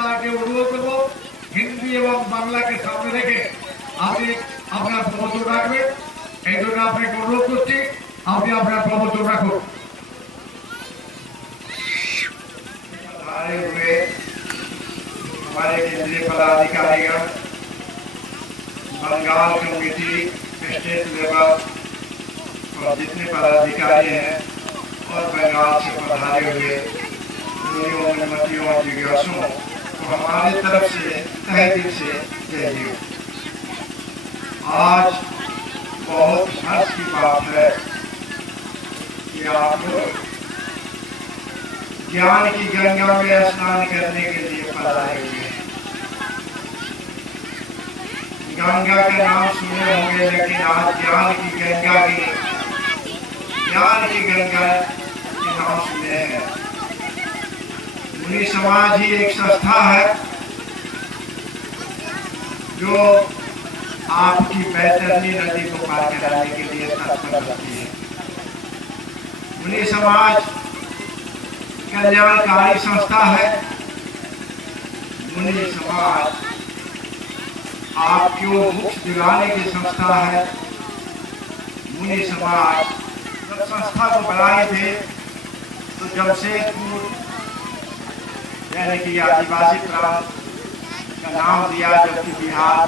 সরকারকে অনুরোধ করবো হিন্দি এবং বাংলাকে সামনে রেখে আপনি আপনার প্রবচন রাখবেন। এই জন্য আপনাকে অনুরোধ করছি আপনি আপনার প্রবচন রাখুন। हमारे केंद्रीय पदाधिकारीगण, बंगाल कमेटी, स्टेट लेवल और जितने पदाधिकारी हैं और बंगाल से पधारे हुए अनुमतियों और जिज्ञासुओं को हमारी तरफ से तहे दिल से जय जय। आज बहुत हर्ष की बात है कि आप लोग ज्ञान की गंगा में स्नान करने के लिए पधारे हुए हैं। गंगा के नाम सुने होंगे, लेकिन आज ज्ञान की गंगा के नाम सुने हैं। मुनि समाज ही एक संस्था है जो आपकी बैतरनी नदी को पार कराने के लिए तत्पर रहती है। मुनि समाज कल्याणकारी संस्था है। मुनि समाज आपको मुक्ति दिलाने की संस्था है। मुनि समाज जब संस्था को बनाए थे तो जमशेदपुर यानी कि आदिवासी प्रांत का नाम दिया, जबकि बिहार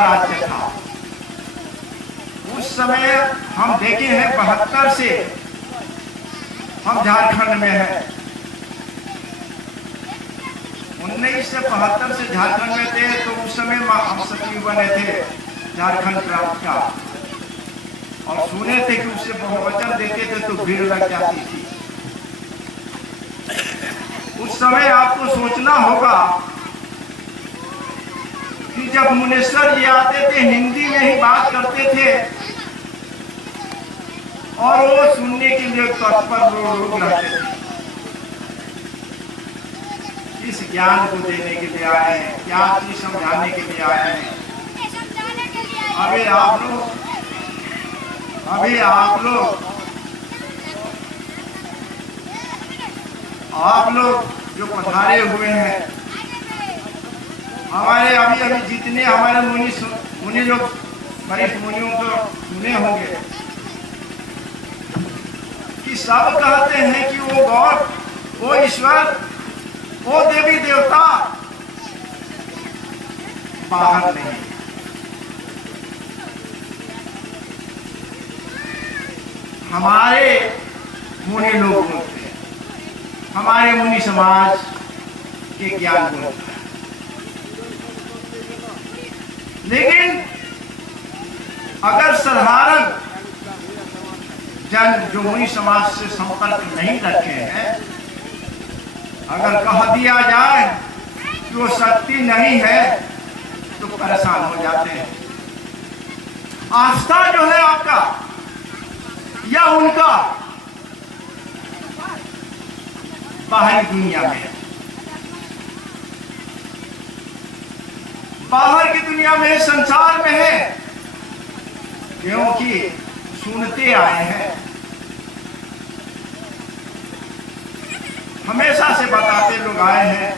राज्य था। उस समय हम देखे हैं 72 से हम झारखंड में हैं। 1972 से झारखंड में थे, तो उस समय हम सचिव बने थे झारखंड प्रांत का, और सुने थे कि उससे बहुवचन देते थे तो भीड़ लग जाती थी। उस समय आपको सोचना होगा कि जब मुनेश्वर जी आते थे हिंदी में ही बात करते थे और वो सुनने के लिए तत्पर लोग रहते थे। इस ज्ञान को देने के लिए आए हैं, क्या चीज समझाने के लिए आए हैं। अभी आप लोग जो पधारे हुए हैं, हमारे अभी जितने हमारे मुनि लोग वरिष्ठ मुनियों को सुने होंगे कि सब कहते हैं कि वो गॉड, वो ईश्वर, वो देवी देवता बाहर नहीं, हमारे मुनि लोग बोलते हैं, हमारे मुनि समाज के ज्ञान बोलते हैं। लेकिन अगर साधारण जन जो मुनि समाज से संपर्क नहीं रखे हैं, अगर कह दिया जाए कि वो शक्ति नहीं है तो परेशान हो जाते हैं। आस्था जो है आपका या उनका बाहरी दुनिया में, बाहर की दुनिया में, संसार में है, क्योंकि सुनते आए हैं, हमेशा से बताते लोग आए हैं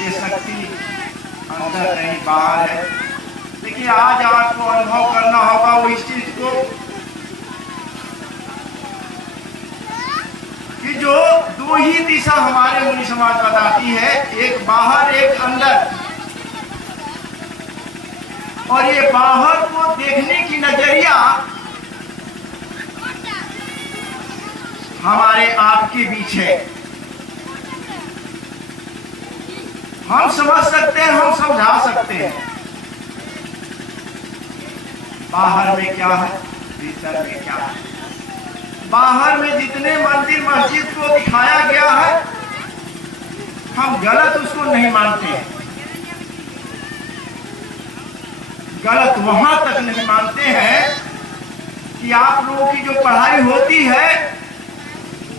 ये शक्ति अंदर नहीं बाहर है। लेकिन आज आपको अनुभव करना होगा वो इस चीज को कि जो दो ही दिशा हमारे मुनि समाज बताती है, एक बाहर एक अंदर, और ये बाहर को देखने की नजरिया हमारे आपके बीच है। हम समझ सकते हैं, हम समझा सकते हैं बाहर में क्या है, भीतर में क्या है। बाहर में जितने मंदिर मस्जिद को दिखाया गया है, हम गलत उसको नहीं मानते हैं। गलत वहां तक नहीं मानते हैं कि आप लोगों की जो पढ़ाई होती है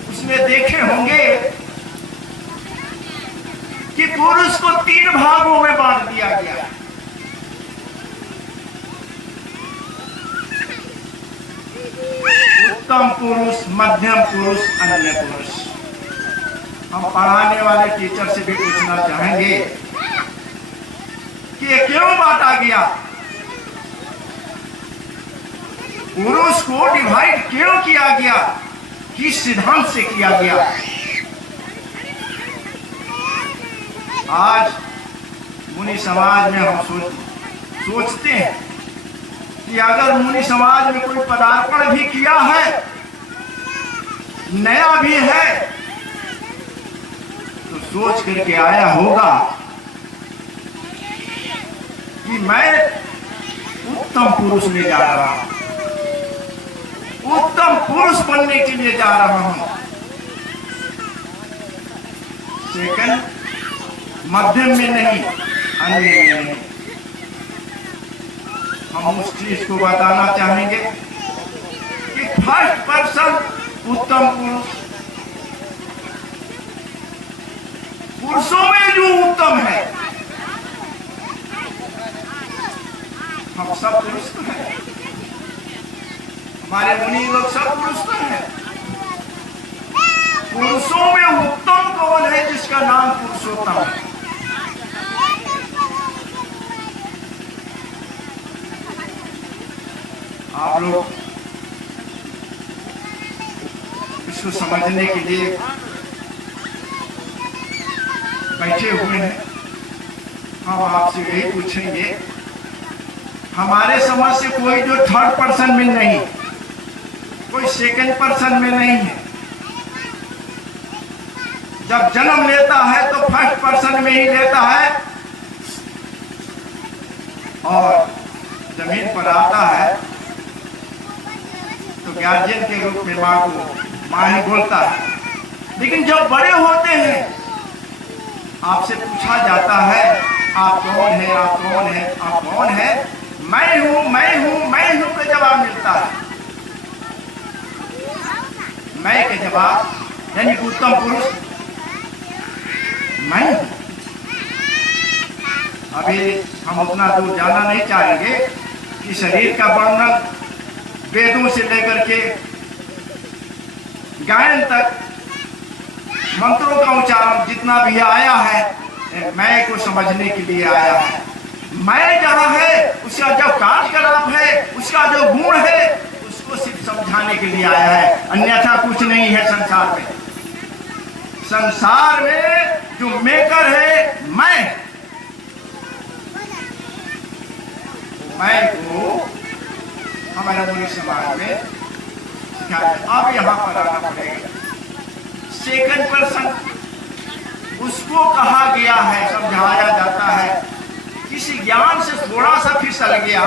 उसमें देखे होंगे कि पुरुष को 3 भागों में बांट दिया गया है। उत्तम पुरुष, मध्यम पुरुष, अन्य पुरुष। हम पढ़ाने वाले टीचर से भी पूछना चाहेंगे कि ये क्यों बांटा गया, पुरुष को डिवाइड क्यों किया गया, किस सिद्धांत से किया गया। आज मुनि समाज में हम सोचते हैं कि अगर मुनि समाज में कोई पदार्पण भी किया है, नया भी है, तो सोच करके आया होगा कि मैं उत्तम पुरुष में जा रहा हूं, उत्तम पुरुष बनने के लिए जा रहा हूं। सेकंड, मध्यम में नहीं, अन्य में नहीं। हम उस चीज को बताना चाहेंगे कि फर्स्ट पर्सन उत्तम पुरुष, पुरुषों में जो उत्तम है, हम सब पुरुष तो हैं, हमारे मुनि लोग सब पुरुष तो हैं। पुरुषों में उत्तम कौन है जिसका नाम पुरुषोत्तम है? आप लोग इसको समझने के लिए बैठे हुए हैं। हम आपसे यही पूछेंगे, हमारे समझ से कोई जो थर्ड पर्सन में नहीं, कोई सेकंड पर्सन में नहीं है। जब जन्म लेता है तो फर्स्ट पर्सन में ही लेता है, और जमीन पर आता है तो गार्जियन के रूप में माँ को माँ ही बोलता है। लेकिन जब बड़े होते हैं, आपसे पूछा जाता है आप कौन है, आप कौन है, आप कौन है, मैं हूं, मैं हूं, मैं हूं का जवाब मिलता है। मैं के जवाब यानी उत्तम पुरुष मैं हूं। अभी हम उतना दूर जाना नहीं चाहेंगे कि शरीर का वर्णन वेदों से लेकर के गायन तक मंत्रों का उच्चारण जितना भी आया है, मैं को समझने के लिए आया है। मैं जहां है उसका जो कार्यकलाप है, उसका जो गुण है, उसको सिर्फ समझाने के लिए आया है, अन्यथा कुछ नहीं है संसार में। संसार में जो मेकर है मैं को हमारे मुनि समाज में अब यहां पर आना पड़ेगा। सेकंड पर्सन उसको कहा गया है, समझाया जाता है, किसी ज्ञान से थोड़ा सा फिसल गया,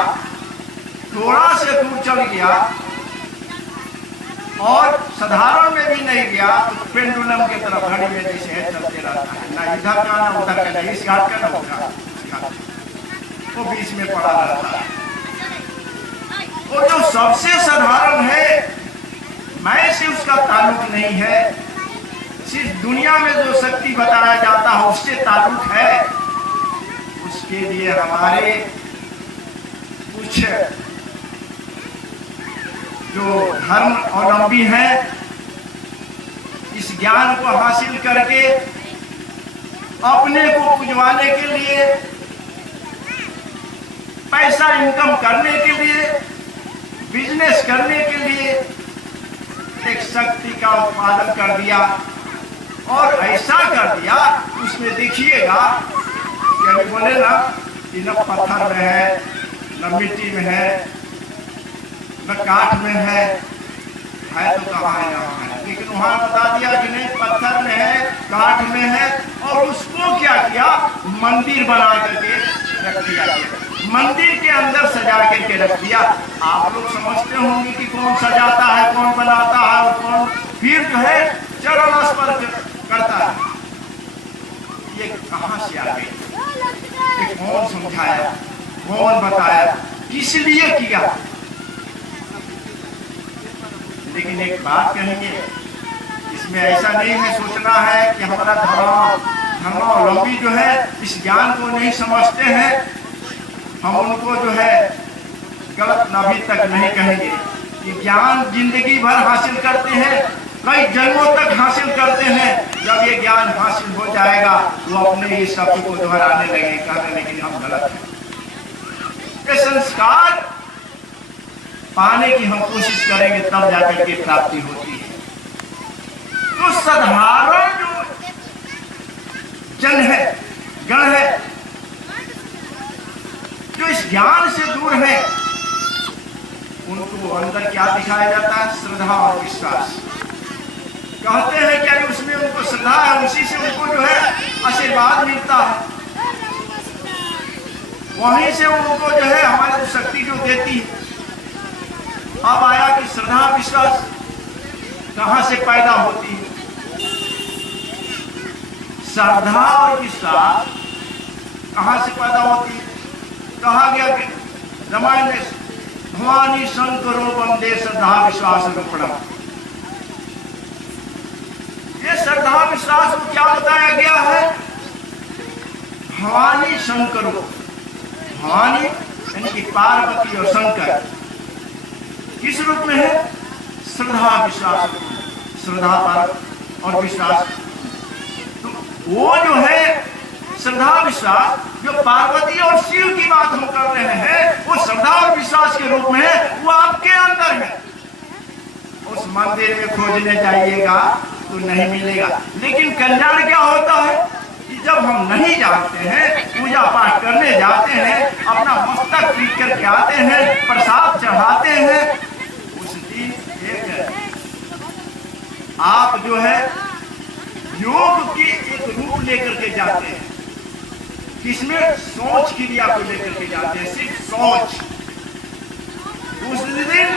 थोड़ा से दूर चल गया और साधारण में भी नहीं गया तो पेंडुलम की तरफ घड़ी में जैसे है चलते रहता है, ना इधर का ना उधर का, इस घाट का ना उस घाट, वो बीच में पड़ा रहता है। और जो सबसे साधारण है, मैं से उसका ताल्लुक नहीं है, सिर्फ दुनिया में जो शक्ति बताया जाता है उससे ताल्लुक है। उसके लिए हमारे कुछ जो धर्म अवलंबी हैं, इस ज्ञान को हासिल करके अपने को पुजवाने के लिए, पैसा इनकम करने के लिए, बिजनेस करने के लिए एक शक्ति का उत्पादन कर दिया। और ऐसा कर दिया उसमें देखिएगा कि अभी बोले ना कि न पत्थर में है, न मिट्टी में है, न काठ में है तो कहाँ है, यहाँ है। लेकिन वहां बता दिया कि नहीं, पत्थर में है, काठ में है, और उसको क्या किया, मंदिर बना करके रख दिया, मंदिर के अंदर सजा करके रख दिया। आप लोग समझते होंगे कि कौन सजाता है, कौन बनाता है और कौन फिर जो है चरण स्पर्श करता है। ये कहां से आ गई, ये कौन समझाया, कौन बताया, किस लिए किया। लेकिन एक बात कहेंगे, इसमें ऐसा नहीं है सोचना है कि हमारा धर्मावलंबी जो है इस ज्ञान को नहीं समझते हैं, हम उनको जो है गलत नभी तक नहीं कहेंगे। कि ज्ञान जिंदगी भर हासिल करते हैं, कई जन्मों तक हासिल करते हैं, जब ये ज्ञान हासिल हो जाएगा वो अपने ही शब्द को दोहराने लगे, कहने लेकिन हम गलत हैं। ये संस्कार पाने की हम कोशिश करेंगे तब जाकर के प्राप्ति होती है। तो साधारण जो जन है, गण है, जो इस ज्ञान से दूर है, उनको अंदर क्या दिखाया जाता है? श्रद्धा और विश्वास। कहते हैं क्या उसमें उनको श्रद्धा है, उसी से उनको जो है आशीर्वाद मिलता है, वहीं से उनको जो है हमारी शक्ति जो देती है। अब आया कि श्रद्धा विश्वास कहां से पैदा होती है? श्रद्धा और विश्वास कहां से पैदा होती है? कहा गया कि रामायण में भवानी शंकरो वंदे श्रद्धा विश्वास रूपणम। ये श्रद्धा विश्वास को क्या बताया गया है? भवानी शंकरो, भवानी यानी कि पार्वती और शंकर किस रूप में है? श्रद्धा विश्वास, श्रद्धा और विश्वास। तो वो जो है श्रद्धा विश्वास, जो पार्वती और शिव की बात हम कर रहे हैं, वो श्रद्धा और विश्वास के रूप में है, वो आपके अंदर है। उस मंदिर में खोजने जाइएगा तो नहीं मिलेगा। लेकिन कल्याण क्या होता है कि जब हम नहीं जाते हैं, पूजा पाठ करने जाते हैं, अपना मस्तक पीट करके आते हैं, प्रसाद चढ़ाते हैं, उस दिन एक आप जो है योग की एक रूप लेकर के जाते हैं। किसमें? सोच क्रिया को लेकर के जाते हैं, सिर्फ सोच। उस दिन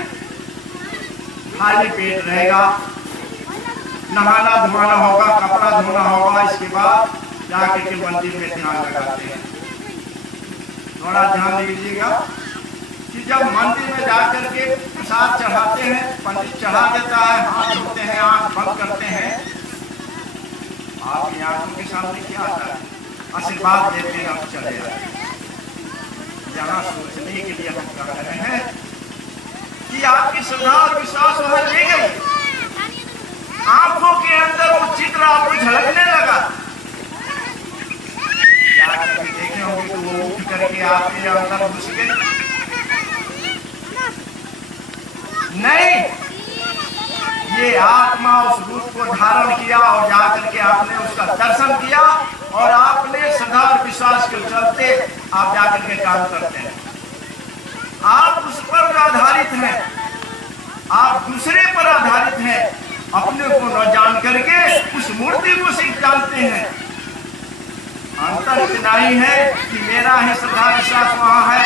खाली पेट रहेगा, नहाना धोना होगा, कपड़ा धोना होगा, इसके बाद जाकर के मंदिर में ध्यान लगाते हैं। थोड़ा ध्यान दीजिएगा कि जब मंदिर में जाकर के प्रसाद चढ़ाते हैं, पंडित चढ़ा देता है, हाथ धोते हैं, आंख बंद करते हैं, आपकी आंखों के सामने क्या आता है? आशीर्वाद देते हैं, आप चले जाते हैं। यहाँ सोचने के लिए हम कह रहे हैं कि आपकी श्रद्धा और विश्वास वहां ले गई, आंखों के अंदर वो चित्र आपको झलकने लगा। क्या कभी देखे होंगे तो वो उठ करके आपके अंदर घुस गए? नहीं, ये आत्मा उस रूप को धारण किया और जाकर के आपने उसका दर्शन किया और आपने श्रद्धा और विश्वास के चलते आप जाकर के काम करते हैं। आप उस पर आधारित हैं, आप दूसरे पर आधारित हैं, अपने को न जान करके उस मूर्ति को सिर्फ जानते हैं। अंतर इतना ही है कि मेरा ही श्रद्धा विश्वास वहाँ है,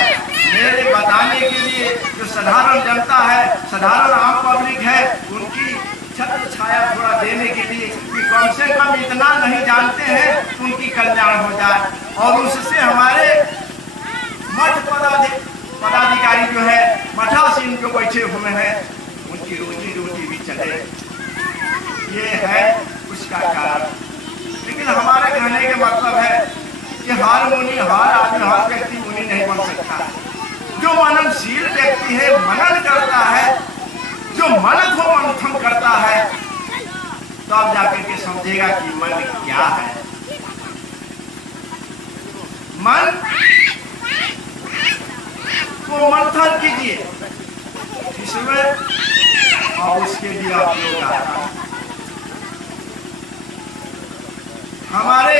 मेरे बताने के लिए जो साधारण जनता है, साधारण आम पब्लिक है, उनकी छत्र छाया थोड़ा देने के लिए कि कम से कम इतना नहीं जानते हैं तो उनकी कल्याण हो जाए, और उससे हमारे मठ पदाधिकारी जो है, मठासीन जो बैठे हुए हैं, उनकी रोजी रोटी भी चले। ये है उसका कारण। लेकिन हमारे कहने के मतलब है कि हर मुनि, हर आदमी, हर व्यक्ति मुनि नहीं बन सकता। जो मननशील व्यक्ति है, मनन करता है, जो मन को मंथन करता है, तो आप जाकर के समझेगा कि मन क्या है। मन को मंथन कीजिए, इसमें और उसके लिए आप लोग आता है। हमारे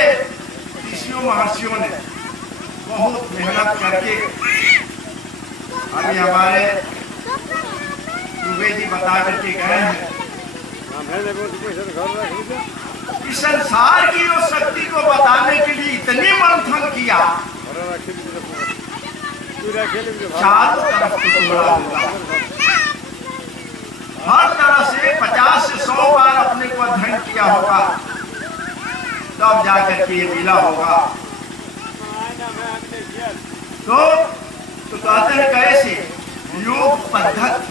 ऋषियों महर्षियों ने बहुत मेहनत करके, अभी हमारे दुबे जी बता करके गए हैं कि संसार की उस शक्ति को बताने के लिए इतनी मंथन किया, चारों तरफ टुकड़ा हुआ, हर तरह से 50 से 100 बार अपने को अध्ययन किया होगा, तब जाकर के ये मिला होगा। तो कहते हैं कैसे? योग पद्धति,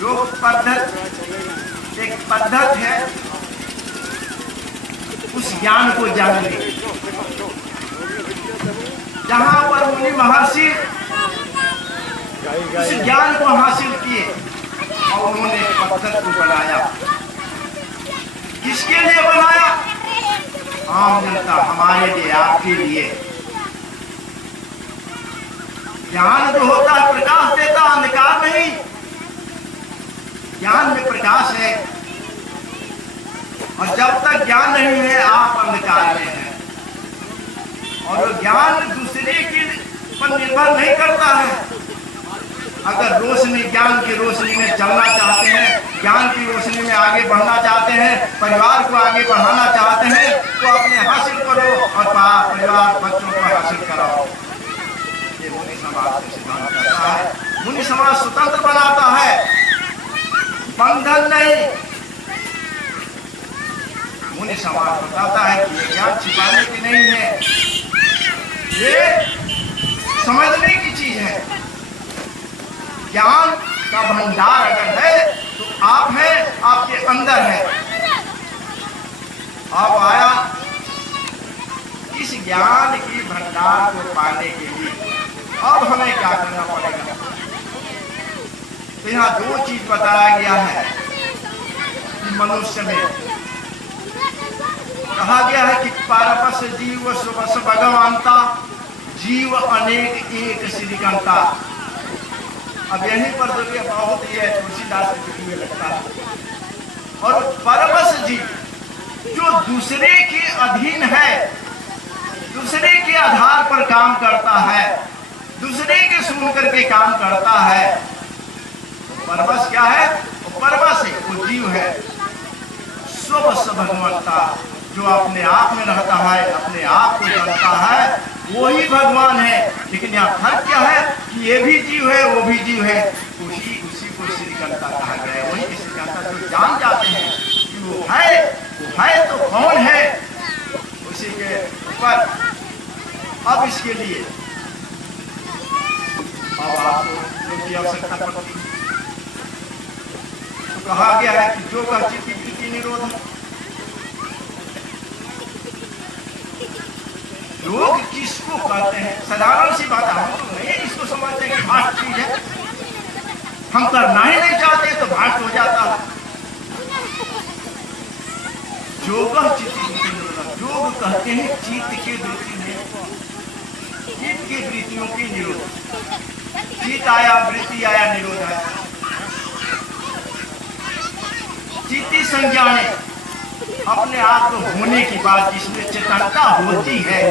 योग पद्धति एक पद्धति है उस ज्ञान को जानने की। जहां पर मुनि महर्षि उस ज्ञान को हासिल किए और उन्होंने पद्धति को बनाया। किसके लिए बनाया? आम जनता, हमारे लिए, आपके लिए। ज्ञान जो होता है प्रकाश देता, अंधकार नहीं। ज्ञान में प्रकाश है, और जब तक ज्ञान नहीं है आप अंधकार में हैं। और ज्ञान दूसरे के पर निर्भर नहीं करता है। अगर रोशनी, ज्ञान की रोशनी में चलना चाहते हैं, ज्ञान की रोशनी में आगे बढ़ना चाहते हैं, परिवार को आगे बढ़ाना चाहते हैं, तो अपने हासिल करो और परिवार बच्चों को हासिल कराओ। ये मुनि समाज का सिद्धांत कहता है। मुनि समाज स्वतंत्र बनाता है, बंधन नहीं। मुनि समाज बताता है कि ये ज्ञान छिपाने की नहीं है, ये समझने की चीज है। ज्ञान का भंडार अगर है तो आप हैं, आपके अंदर है। अब आया इस ज्ञान की भंडार को पाने के लिए अब हमें क्या करना पड़ेगा? तो यहाँ दो चीज बताया गया है कि मनुष्य में कहा गया है कि पारपस जीव स्वस भगवानता, जीव अनेक एक श्रीकांता। अब यहीं पर जो बहुत ही है तुलसीदास में लगता है। और परमस जीव जो दूसरे के अधीन है, दूसरे के आधार पर काम करता है, दूसरे के सुन करके काम करता है, परमस क्या है? परमस है, वो जीव है। स्वस भगवंता, जो अपने आप में रहता है, अपने आप को जानता है, वही भगवान है। लेकिन यहाँ फर्क क्या है कि ये भी जीव है, वो भी जीव है। उसी को श्रीकांता कहा गया है। वही श्रीकांता जो जान जाते हैं कि वो है तो कौन है, उसी के ऊपर। अब इसके लिए अब आपको की आवश्यकता पड़ती है। तो कहा गया है कि जो का चित्त वृत्ति निरोध है। लोग किसको कहते हैं? साधारण सी बात है, हम तो नहीं इसको समझते कि भाष्ट चीज है। हम करना ही नहीं चाहते तो भाष्ट हो जाता है। योग योग कहते हैं चित्त के वृत्ति में, चित्त की वृत्तियों की निरोध। चित्त आया, वृत्ति आया, निरोध आया। चित्ती संज्ञा ने अपने आप को होने की बात, जिसमें चेतनता होती है,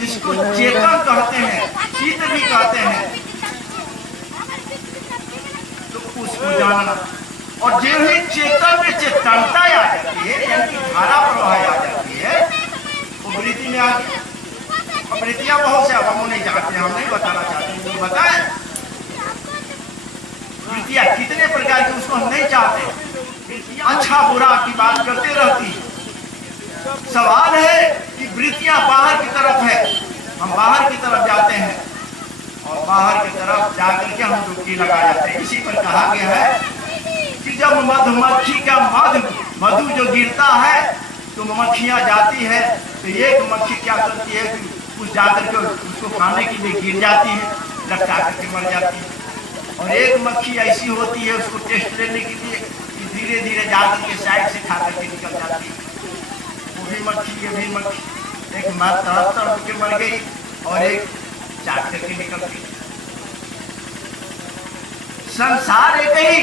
जिसको चेतन कहते हैं, चित्त भी कहते हैं, तो उसको जानना। और जो ही चेतन में चेतनता आ जाती है, यानी धारा प्रवाह आ जाती है, वो वृत्ति में आ गई। अब वृत्तियां बहुत से हम नहीं जानते, हम नहीं बताना चाहते, तो बताएं वृत्तियां कितने प्रकार की, उसको हम नहीं चाहते। अच्छा बुरा की बात करते रहती है। सवाल है कि वृत्तियां बाहर की तरफ है, हम बाहर की तरफ जाते हैं और बाहर की तरफ जाकर के हम डुबकी लगा जाते हैं। इसी पर कहा गया है कि जब मधुमक्खी का मधु जो गिरता है तो मक्खियां जाती है, तो एक मक्खी क्या करती है कि कुछ जाकर के उसको खाने के लिए गिर जाती है, लटका करके मर जाती है। और एक मक्खी ऐसी होती है, उसको टेस्ट लेने के लिए धीरे धीरे जाकर के साइड से खा करके निकल जाती है। वो भी मक्खी, ये भी मक्खी, एक तड़प के मर गई और एक चाट करके निकल गई। संसार एक ही,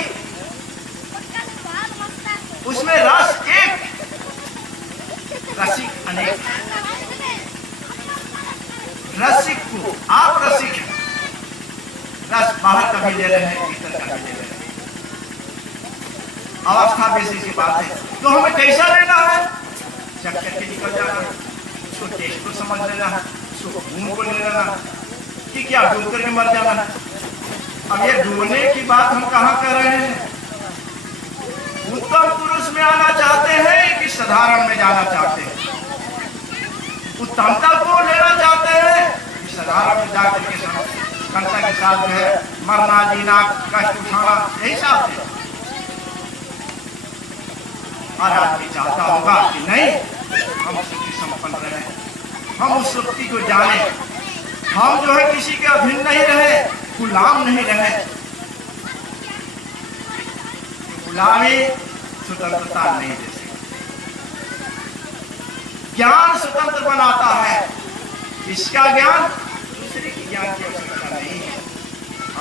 उसमें रस एक, रसिक अनेक। रसिक को आप रसिक हैं, रस बाहर कभी ले रहे हैं, भीतर कभी ले रहे हैं। अवस्था बेसिस की बात है। तो हमें कैसा लेना है? चक करके निकल जाना है, उसको टेस्ट को समझ लेना है, उसको घूम को ले लेना है कि क्या डूब करके मर जाना है। अब ये डूबने की बात हम कहाँ कर रहे हैं? उत्तम पुरुष में आना चाहते हैं कि साधारण में जाना चाहते हैं? उत्तमता को लेना चाहते हैं कि साधारण में जाकर के क्षमता के साथ जो है मरना जीना कष्ट उठाना, यही चाहते हैं। हर आदमी चाहता होगा कि नहीं हम सुखी संपन्न रहे, हम उस शक्ति को जाने, हम जो है किसी के अधीन नहीं रहे, गुलाम नहीं रहे। गुलामी स्वतंत्रता नहीं दे सकती। ज्ञान स्वतंत्र बनाता है। इसका ज्ञान दूसरे की ज्ञान की आवश्यकता नहीं है,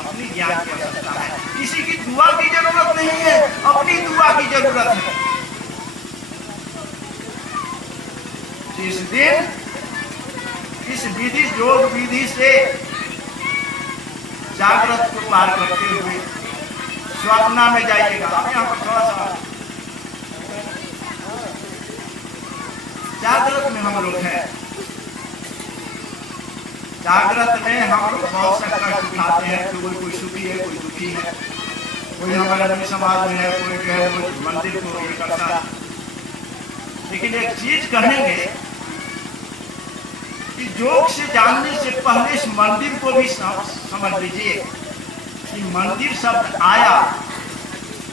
अपनी ज्ञान की आवश्यकता है। किसी की दुआ की जरूरत नहीं है, अपनी दुआ की जरूरत है। जिस दिन इस विधि योग विधि से जागृत को पार करते हुए स्वप्ना में जाइएगा। आप यहाँ पर थोड़ा सा जागृत में हम लोग हैं। जागृत में हम लोग बहुत सा कष्ट उठाते हैं। कोई सुखी है, कोई दुखी है, कोई हमारे अपने समाज में है, कोई जो है वो मंदिर को ये करता है। लेकिन एक चीज कहेंगे कि योग से जानने से पहले इस मंदिर को भी समझ लीजिए कि मंदिर शब्द आया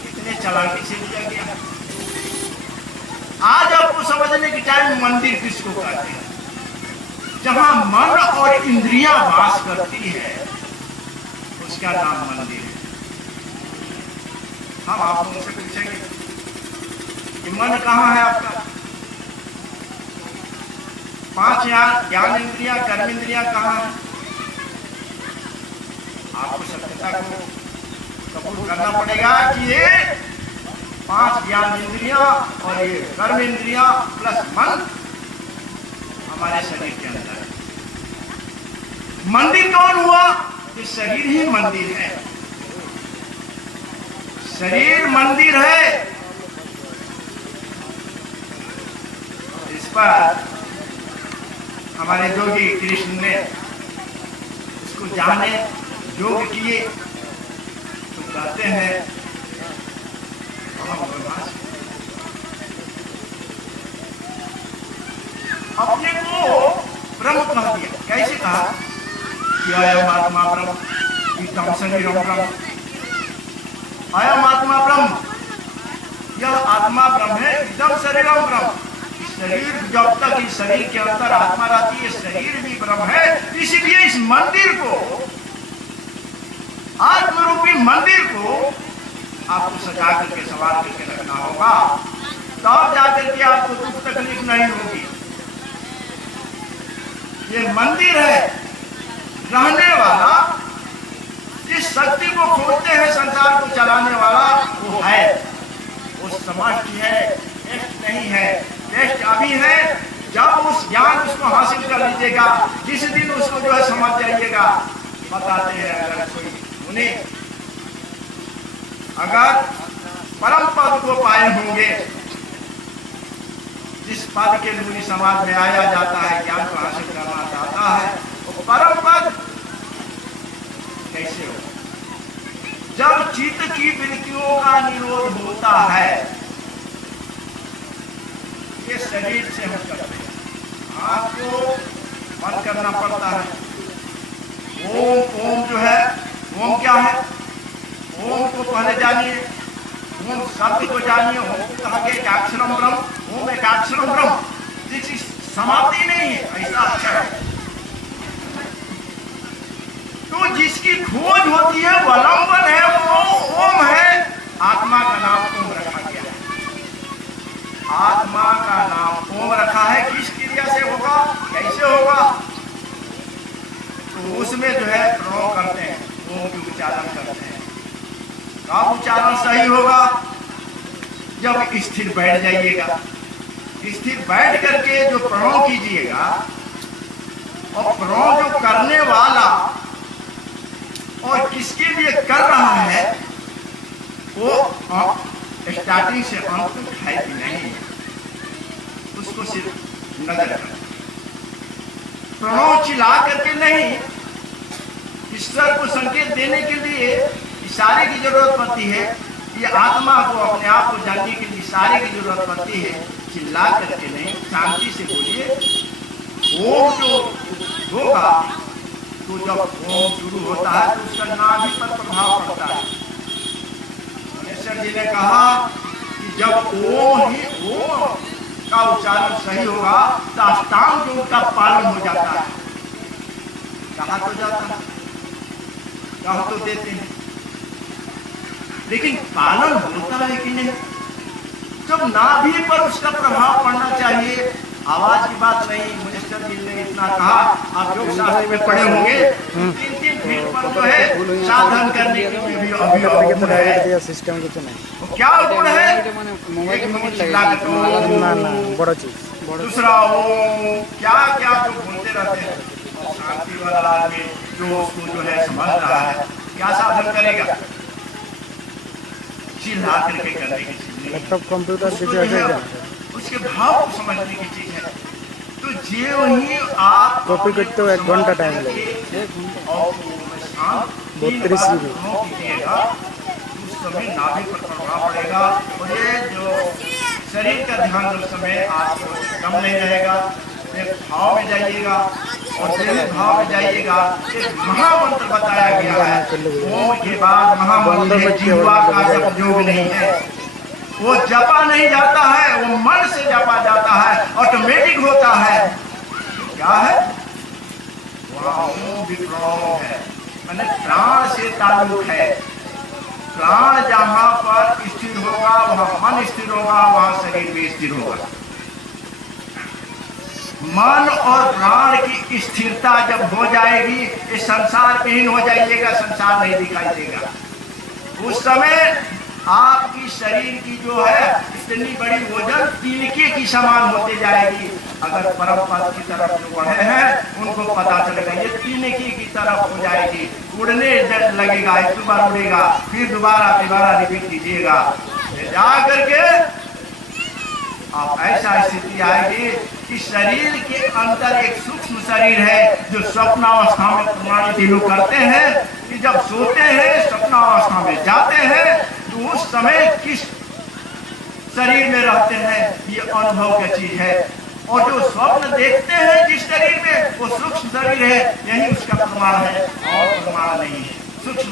इतने चालाकी से लिया गया। आज आपको समझने की टाइम मंदिर किसको कहते हैं? जहां मन और इंद्रियां वास करती है उसका नाम मंदिर है। हम आप उनसे पूछेंगे कि मन कहाँ है आपका? 5 ज्ञान इंद्रियां, कर्म इंद्रियां कहाँ है? आपको सत्यता को कबूल करना पड़ेगा कि ये 5 ज्ञान इंद्रियां और ये कर्म इंद्रियां प्लस मन हमारे शरीर के अंदर है। मंदिर कौन हुआ? ये शरीर ही मंदिर है। शरीर मंदिर है। इस पर हमारे योगी कृष्ण ने इसको जाने, योग किए, तो कहते हैं अपने को ब्रह्म कह दिया। कैसे कहा कि अयम आत्मा ब्रह्म, इदं शरीरम ब्रह्म। अयम आत्मा ब्रह्म, यह आत्मा ब्रह्म है। इदं शरीरम ब्रह्म, शरीर जब तक इस शरीर के अंदर आत्मा रहती है शरीर भी ब्रह्म है। इसलिए इस मंदिर को, आत्मरूपी मंदिर को आपको सजा करके संवार करके रखना होगा, तब जाकर के आपको दुख तकलीफ नहीं होगी। ये मंदिर है रहने वाला। जिस शक्ति को खोजते हैं संसार को चलाने वाला वो है, वो समष्टि है, टेस्ट नहीं है। टेस्ट अभी है जब उस ज्ञान उसको हासिल कर लीजिएगा। जिस दिन उसको जो है समझ जाइएगा। बताते हैं अगर कोई मुनि अगर परम पद को पाए होंगे, जिस पद के मुनि समाज में आया जाता है, ज्ञान को हासिल करना चाहता है, वो परम पद कैसे हो? जब चित्त की वृत्तियों का निरोध होता है। ये शरीर से हम करते हैं, आपको बंद करना पड़ता है। ओम जो है, ओम क्या है? ओम को पहले जानिए, ओम शब्द को जानिए। ओम को कहा गया एकाक्षरम ब्रह्म, ओम एकाक्षरम ब्रह्म, जिसकी समाप्ति नहीं है ऐसा अक्षर है। तो जिसकी खोज होती है, वलंबन है, वो ओम है। आत्मा का नाम ओम रखा गया है। आत्मा का नाम ओम रखा है। किस क्रिया से होगा, कैसे होगा? तो उसमें जो है प्रणव करते हैं, ओम की उच्चारण करते हैं। कब उच्चारण सही होगा? जब स्थिर बैठ जाइएगा। स्थिर बैठ करके जो प्रणव कीजिएगा, और प्रणव जो करने वाला और किसके लिए कर रहा है, वो स्टार्टिंग से अंत तक है कि नहीं, उसको सिर्फ नजर रखना। प्रणव चिल्ला करके नहीं, ईश्वर को संकेत देने के लिए इशारे की जरूरत पड़ती है। ये आत्मा को अपने आप को जानने के लिए इशारे की जरूरत पड़ती है। चिल्ला करके नहीं, शांति से बोलिए। ओम जो होगा, तो जब ओम शुरू होता है तो उसका नाभि पर प्रभाव पड़ता है। महेश्वर जी ने कहा कि जब ओम ही ओम का उच्चारण सही होगा तो अष्टांग योग का पालन हो जाता है। कहा तो जाता है, कहा तो देते हैं। लेकिन पालन होता है कि नहीं? जब नाभि पर उसका प्रभाव पड़ना चाहिए। आवाज की बात नहीं, मिनिस्टर जी ने इतना कहा, आप योग शास्त्र में पढ़े होंगे, 3-3 फीट पर जो है साधन करने के लिए भी अभी गुण है। सिस्टम कुछ नहीं, क्या गुण है? एक मिनट लागत हो, बड़ा चीज, दूसरा वो क्या क्या जो बोलते रहते हैं, शांति वाला आदमी जो उसको जो है समझ रहा है, क्या साधन करेगा? चिल्ला करके करने की चीज, लैपटॉप कंप्यूटर उसके भाव को समझने की चीज है। तो जे वही आप कॉपी करते हो 1 घंटा टाइम लगेगा, 32 GB, उस समय नाभि पर प्रभाव पड़ेगा और ये जो शरीर का ध्यान उस समय आपको कम नहीं रहेगा। एक भाव में जाइएगा और जैसे भाव में जाइएगा, एक महामंत्र बताया गया है, ओम के बाद महामंत्र है, जिह्वा का जप योग नहीं है, वो जपा नहीं जाता है, वो मन से जपा जाता है, ऑटोमेटिक होता है। क्या है? विप्लव है, मैंने प्राण से ताल्लुक है। प्राण जहां पर स्थिर होगा वहां मन स्थिर होगा, वहां शरीर भी स्थिर होगा। मन और प्राण की स्थिरता जब हो जाएगी, इस संसार विहीन हो जाइएगा, संसार नहीं दिखाई देगा। उस समय आपकी शरीर की जो है इतनी बड़ी वजन तिनके की समान होते जाएगी। अगर परम पद की तरफ जो बढ़े हैं उनको पता चलेगा ये तिनके की तरफ हो जाएगी, उड़ने लगेगा, एक बार उड़ेगा, फिर दोबारा रिपीट कीजिएगा, जा करके आप ऐसा स्थिति आएगी कि शरीर के अंदर एक सूक्ष्म शरीर है जो स्वप्नावस्था में प्रमाणित लोग करते हैं कि जब सोते हैं स्वप्नावस्था में जाते हैं तो उस समय किस शरीर में रहते हैं ये अनुभव की चीज है। और जो स्वप्न देखते हैं जिस शरीर में वो सूक्ष्म शरीर है, यही उसका प्रमाण है और प्रमाण नहीं है सूक्ष्म।